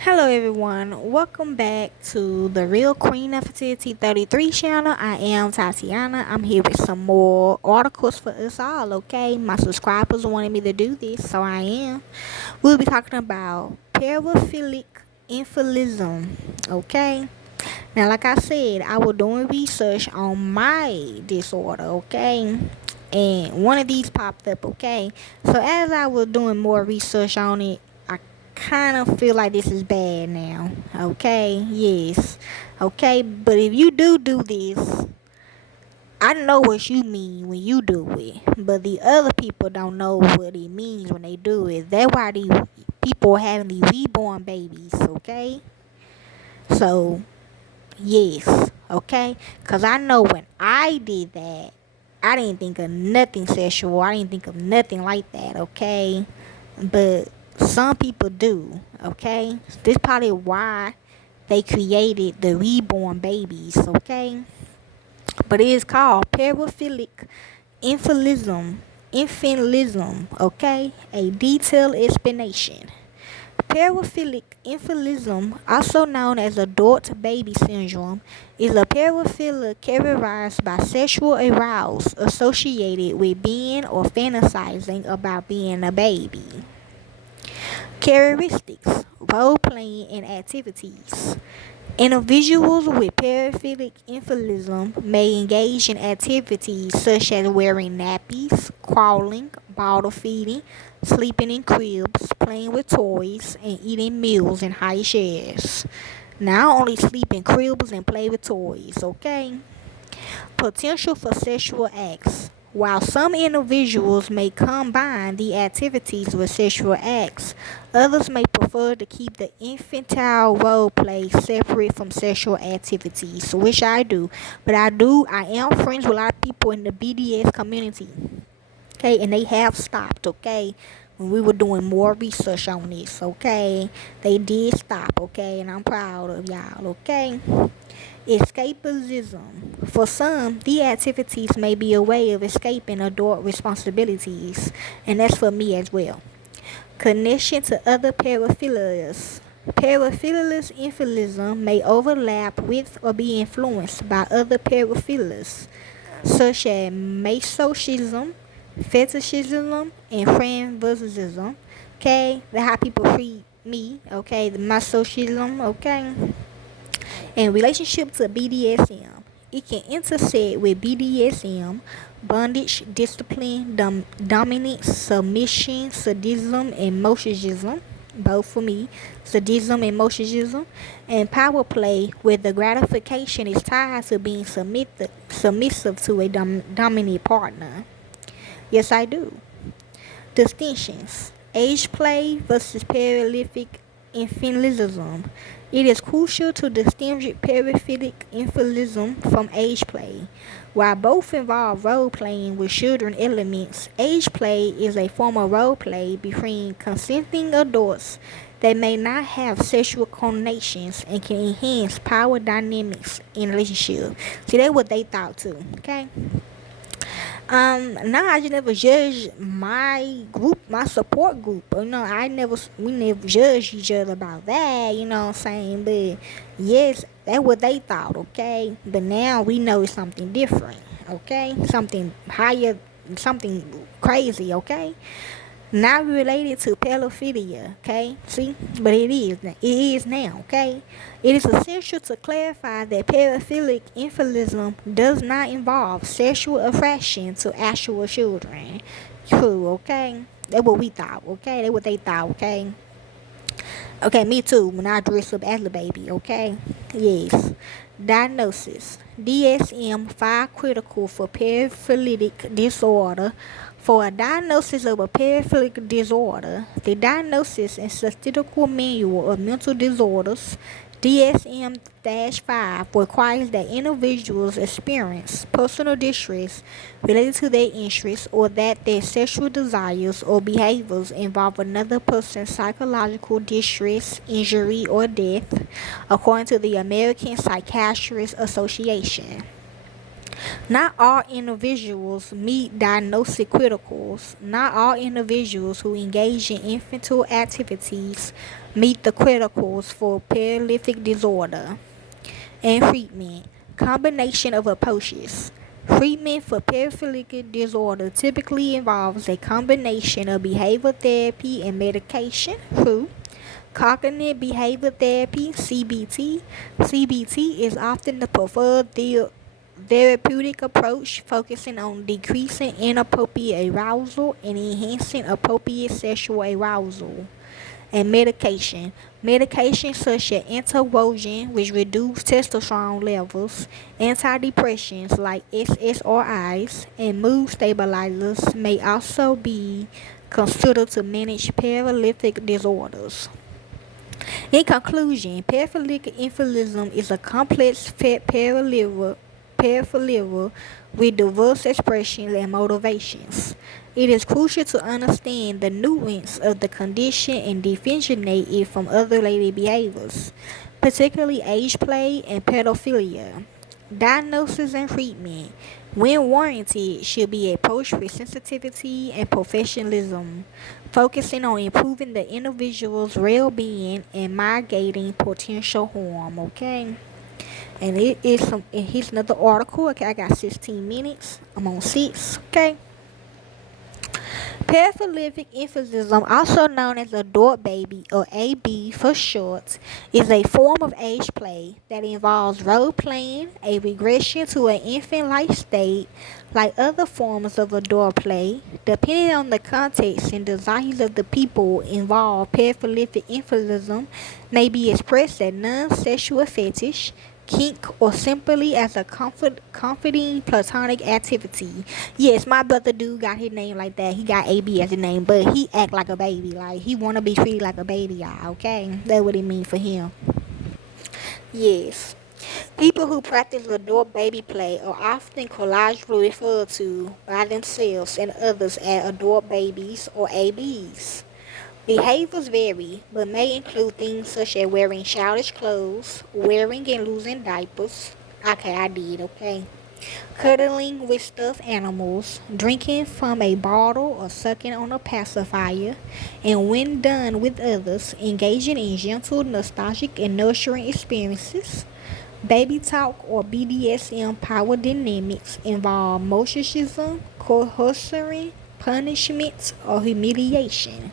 Hello everyone, welcome back to the Real Queen of Fertility 33 channel. I am Tatiana. I'm here with some more articles for us all, okay? My subscribers wanted me to do this, so I am. We'll be talking about paraphilic infantilism, okay? Now, like I said, I was doing research on my disorder, okay? And one of these popped up, okay? So as I was doing more research on it, I kind of feel like this is bad now, okay? Yes, okay? But if you do this, I know what you mean when you do it, but the other people don't know what it means when they do it. That's why these people are having these reborn babies, okay? So yes, okay? Because I know when I did that, I didn't think of nothing sexual. I didn't think of nothing like that, okay? But some people do, okay? This probably why they created the reborn babies, okay? But it is called paraphilic infantilism, okay? A detailed explanation. Paraphilic infantilism, also known as adult baby syndrome, is a paraphilia characterized by sexual arousal associated with being or fantasizing about being a baby. Characteristics, role-playing and activities. Individuals with paraphilic infantilism may engage in activities such as wearing nappies, crawling, bottle feeding, sleeping in cribs, playing with toys, and eating meals in high chairs. Now only sleep in cribs and play with toys, okay? Potential for sexual acts. While some individuals may combine the activities with sexual acts, others may prefer to keep the infantile role play separate from sexual activities, which I do. But I am friends with a lot of people in the BDS community, okay, and they have stopped, okay, when we were doing more research on this, okay, they did stop, okay, and I'm proud of y'all, okay. Escapism. For some, the activities may be a way of escaping adult responsibilities, and that's for me as well. Connection to other paraphilias. Paraphilias infantilism may overlap with or be influenced by other paraphilias, such as masochism, fetishism, and transvestism. Okay, that's how people treat me. Okay, the masochism. Okay, in relationship to BDSM, it can intersect with BDSM, bondage, discipline, dominance, submission, sadism, and masochism. Both for me, sadism and masochism, and power play, where the gratification is tied to being submissive to a dominant partner. Yes, I do. Distinctions: age play versus paraphilic infantilism. It is crucial to distinguish paraphilic infantilism from age play. While both involve role playing with children elements, age play is a form of role play between consenting adults that may not have sexual connotations and can enhance power dynamics in relationships. See, that's what they thought too, okay? Now I just never judge my group, my support group. We never judge each other about that, you know what I'm saying? But yes, that's what they thought, okay? But now we know it's something different, okay? Something higher, something crazy, okay? Not related to pedophilia, okay? See? But it is now, okay? It is essential to clarify that paraphilic infantilism does not involve sexual attraction to actual children. True, okay? That's what we thought, okay? That's what they thought, okay? Okay, me too, when I dress up as a baby, okay? Yes. Diagnosis: DSM-5 critical for paraphilic disorder. For a diagnosis of a paraphilic disorder, the Diagnosis and Statistical Manual of Mental Disorders DSM-5 requires that individuals experience personal distress related to their interests or that their sexual desires or behaviors involve another person's psychological distress, injury, or death, according to the American Psychiatric Association. Not all individuals meet diagnostic criticals. Not all individuals who engage in infantile activities meet the criticals for paraphilic disorder. And treatment. Combination of approaches. Treatment for paraphilic disorder typically involves a combination of behavioral therapy and medication. True. Cognitive behavior therapy, CBT. CBT is often the preferred therapeutic approach, focusing on decreasing inappropriate arousal and enhancing appropriate sexual arousal. And medication. Medications such as antiandrogen, which reduce testosterone levels, antidepressants like SSRIs, and mood stabilizers may also be considered to manage paraphilic disorders. In conclusion, paraphilic infantilism is a complex paraphilia with diverse expressions and motivations. It is crucial to understand the nuance of the condition and differentiate it from other related behaviors, particularly age play and pedophilia. Diagnosis and treatment, when warranted, should be approached with sensitivity and professionalism, focusing on improving the individual's well-being and mitigating potential harm. Okay, and here's another article. Okay, I got 16 minutes. I'm on 6. Okay. Paraphilic infantilism, also known as adult baby or AB for short, is a form of age play that involves role playing, a regression to an infant-like state. Like other forms of adult play, depending on the context and desires of the people involved, paraphilic infantilism may be expressed as non-sexual fetish, kink, or simply as a comforting platonic activity. Yes, my brother dude got his name like that. He got AB as a name, but he act like a baby. Like he wanna be treated like a baby, y'all. Okay, that's what it means for him. Yes. People who practice adult baby play are often collectively referred to by themselves and others as adult babies or ABs. Behaviors vary, but may include things such as wearing childish clothes, wearing and losing diapers. Okay, I did, okay. Cuddling with stuffed animals, drinking from a bottle or sucking on a pacifier, and when done with others, engaging in gentle, nostalgic, and nurturing experiences. Baby talk or BDSM power dynamics involve masochism, coercion, punishment, or humiliation.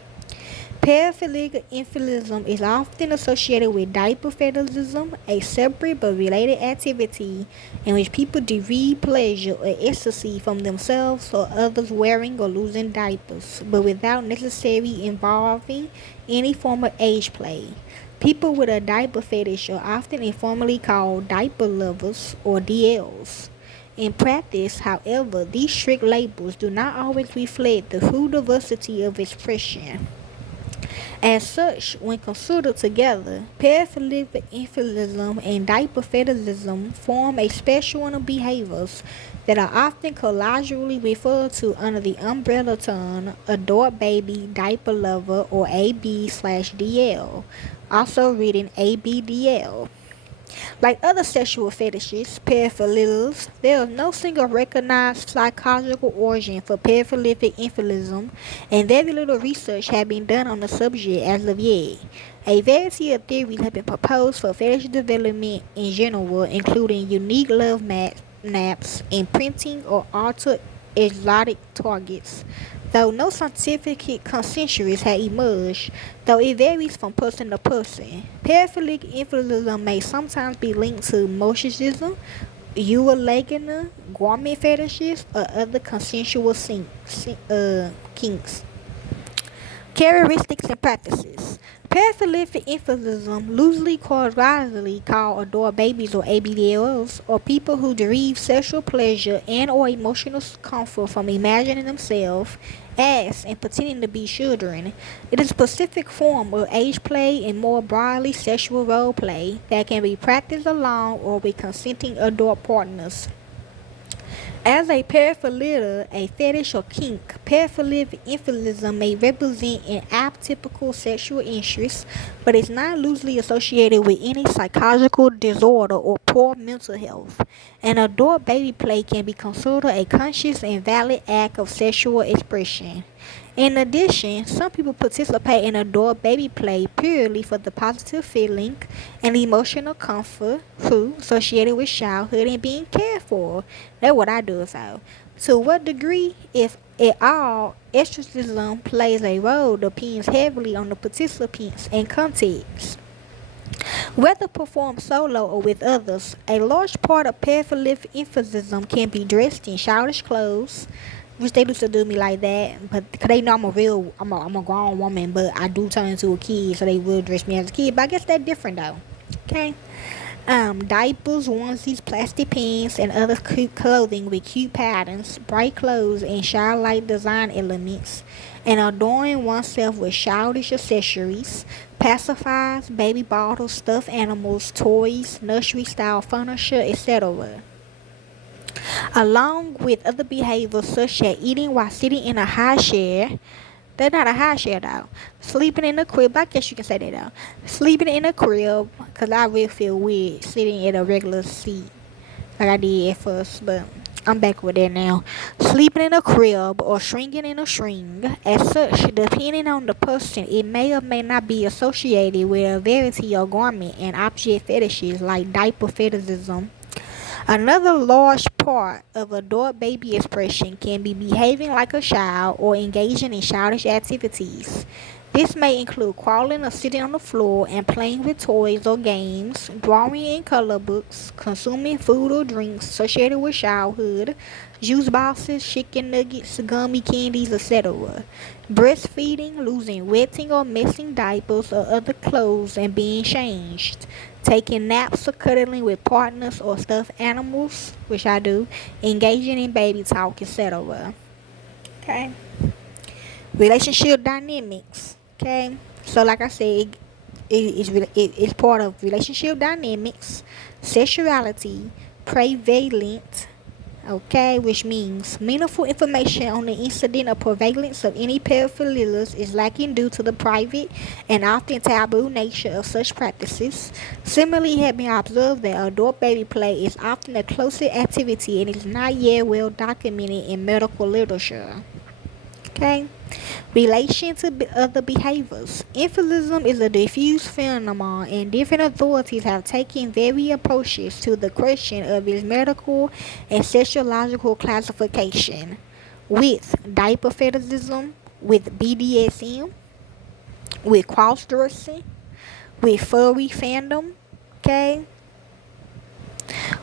Paraphilic infantilism is often associated with diaper fetishism, a separate but related activity in which people derive pleasure or ecstasy from themselves or others wearing or losing diapers, but without necessarily involving any form of age play. People with a diaper fetish are often informally called diaper lovers or DLs. In practice, however, these strict labels do not always reflect the full diversity of expression. As such, when considered together, paraphilic infantilism and diaper fetishism form a spectrum of behaviors that are often colloquially referred to under the umbrella term adult baby diaper lover or AB/DL, also written ABDL. Like other sexual fetishes, paraphilias, there is no single recognized psychological origin for paraphilic infantilism, and very little research has been done on the subject as of yet. A variety of theories have been proposed for fetish development in general, including unique love naps, imprinting, or altered exotic targets. Though no scientific consensus has emerged, though it varies from person to person, paraphilic infantilism may sometimes be linked to masochism, eulegina, garment fetishes, or other consensual kinks. Characteristics and practices. Paraphilic infantilism, loosely colloquially called adult babies or ABDLs, are people who derive sexual pleasure and or emotional comfort from imagining themselves as and pretending to be children. It is a specific form of age play and more broadly sexual role play that can be practiced alone or with consenting adult partners. As a paraphilia, a fetish or kink, paraphilic infantilism may represent an atypical sexual interest, but is not loosely associated with any psychological disorder or poor mental health. An adult baby play can be considered a conscious and valid act of sexual expression. In addition, some people participate in adult baby play purely for the positive feeling and emotional comfort associated with childhood and being cared for. That's what I do. So, to what degree, if at all, estrogen plays a role depends heavily on the participants and context. Whether performed solo or with others, a large part of paraphilic infantilism can be dressed in childish clothes, which they used to do me like that, but cause they know I'm a grown woman, but I do turn into a kid, so they will dress me as a kid. But I guess that's different though. Okay. Diapers, onesies, plastic pants, and other cute clothing with cute patterns, bright clothes, and childlike design elements, and adorning oneself with childish accessories, pacifiers, baby bottles, stuffed animals, toys, nursery-style furniture, etc. Along with other behaviors such as eating while sitting in a high chair. They're not a high chair though. Sleeping in a crib, I guess you can say that though. Sleeping in a crib, because I really feel weird sitting in a regular seat like I did at first, but I'm back with that now. Sleeping in a crib or shrinking in a string. As such, depending on the person, it may or may not be associated with a variety of garment and object fetishes like diaper fetishism. Another large part of adult baby expression can be behaving like a child or engaging in childish activities. This may include crawling or sitting on the floor and playing with toys or games, drawing in color books, consuming food or drinks associated with childhood, juice boxes, chicken nuggets, gummy candies, etc. Breastfeeding, losing wetting or messing diapers or other clothes and being changed. Taking naps or cuddling with partners or stuffed animals, which I do. Engaging in baby talk, etc. Okay. Relationship dynamics. Okay. So, like I said, it's part of relationship dynamics, sexuality, prevalent, okay, which means meaningful information on the incident or prevalence of any paraphilias is lacking due to the private and often taboo nature of such practices. Similarly, it has been observed that adult baby play is often a closer activity and is not yet well documented in medical literature. Okay. Relation to other behaviors. Infantilism is a diffuse phenomenon, and different authorities have taken various approaches to the question of its medical and sociological classification. With diaper fetishism, with BDSM, with cross dressing, with furry fandom, okay,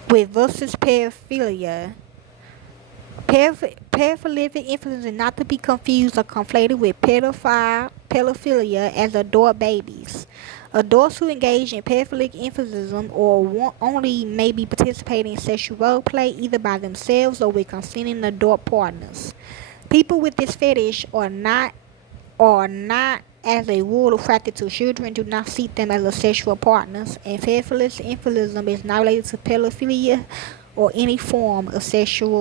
with versus paraphilia. Paraphilic infantilism is not to be confused or conflated with pedophilia as adult babies. Adults who engage in paraphilic infantilism or only may be participating in sexual role play either by themselves or with consenting adult partners. People with this fetish are not as a rule attracted to children, do not see them as sexual partners, and paraphilic infantilism is not related to pedophilia or any form of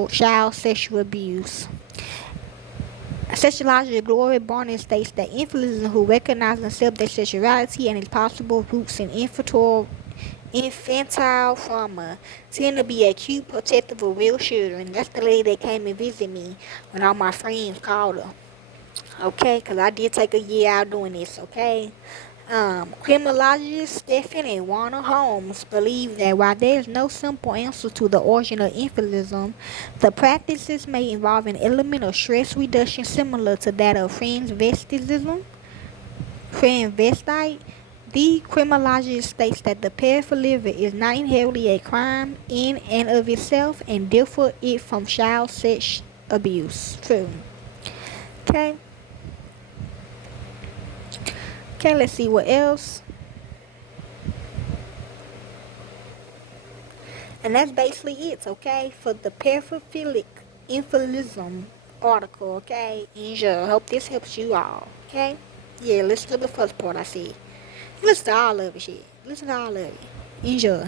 child sexual abuse. Sociologist Gloria Barnett states that infantilism who recognize and accept their sexuality and its possible roots in infantile trauma tend to be acute protective of real children. That's the lady that came and visited me when all my friends called her. Okay, because I did take a year out doing this, okay? Criminologist Stephen and Warner Holmes believe that while there is no simple answer to the origin of infantilism, the practices may involve an element of stress reduction similar to that of transvestism. The criminologist states that the paraphilia is not inherently a crime in and of itself and differ it from child sex abuse. True. Okay. Okay, let's see what else. And that's basically it, okay, for the paraphilic infantilism article, okay? Enjoy. I hope this helps you all, okay? Yeah, listen to the first part I said. Listen to all of it, shit. Listen to all of it. Enjoy.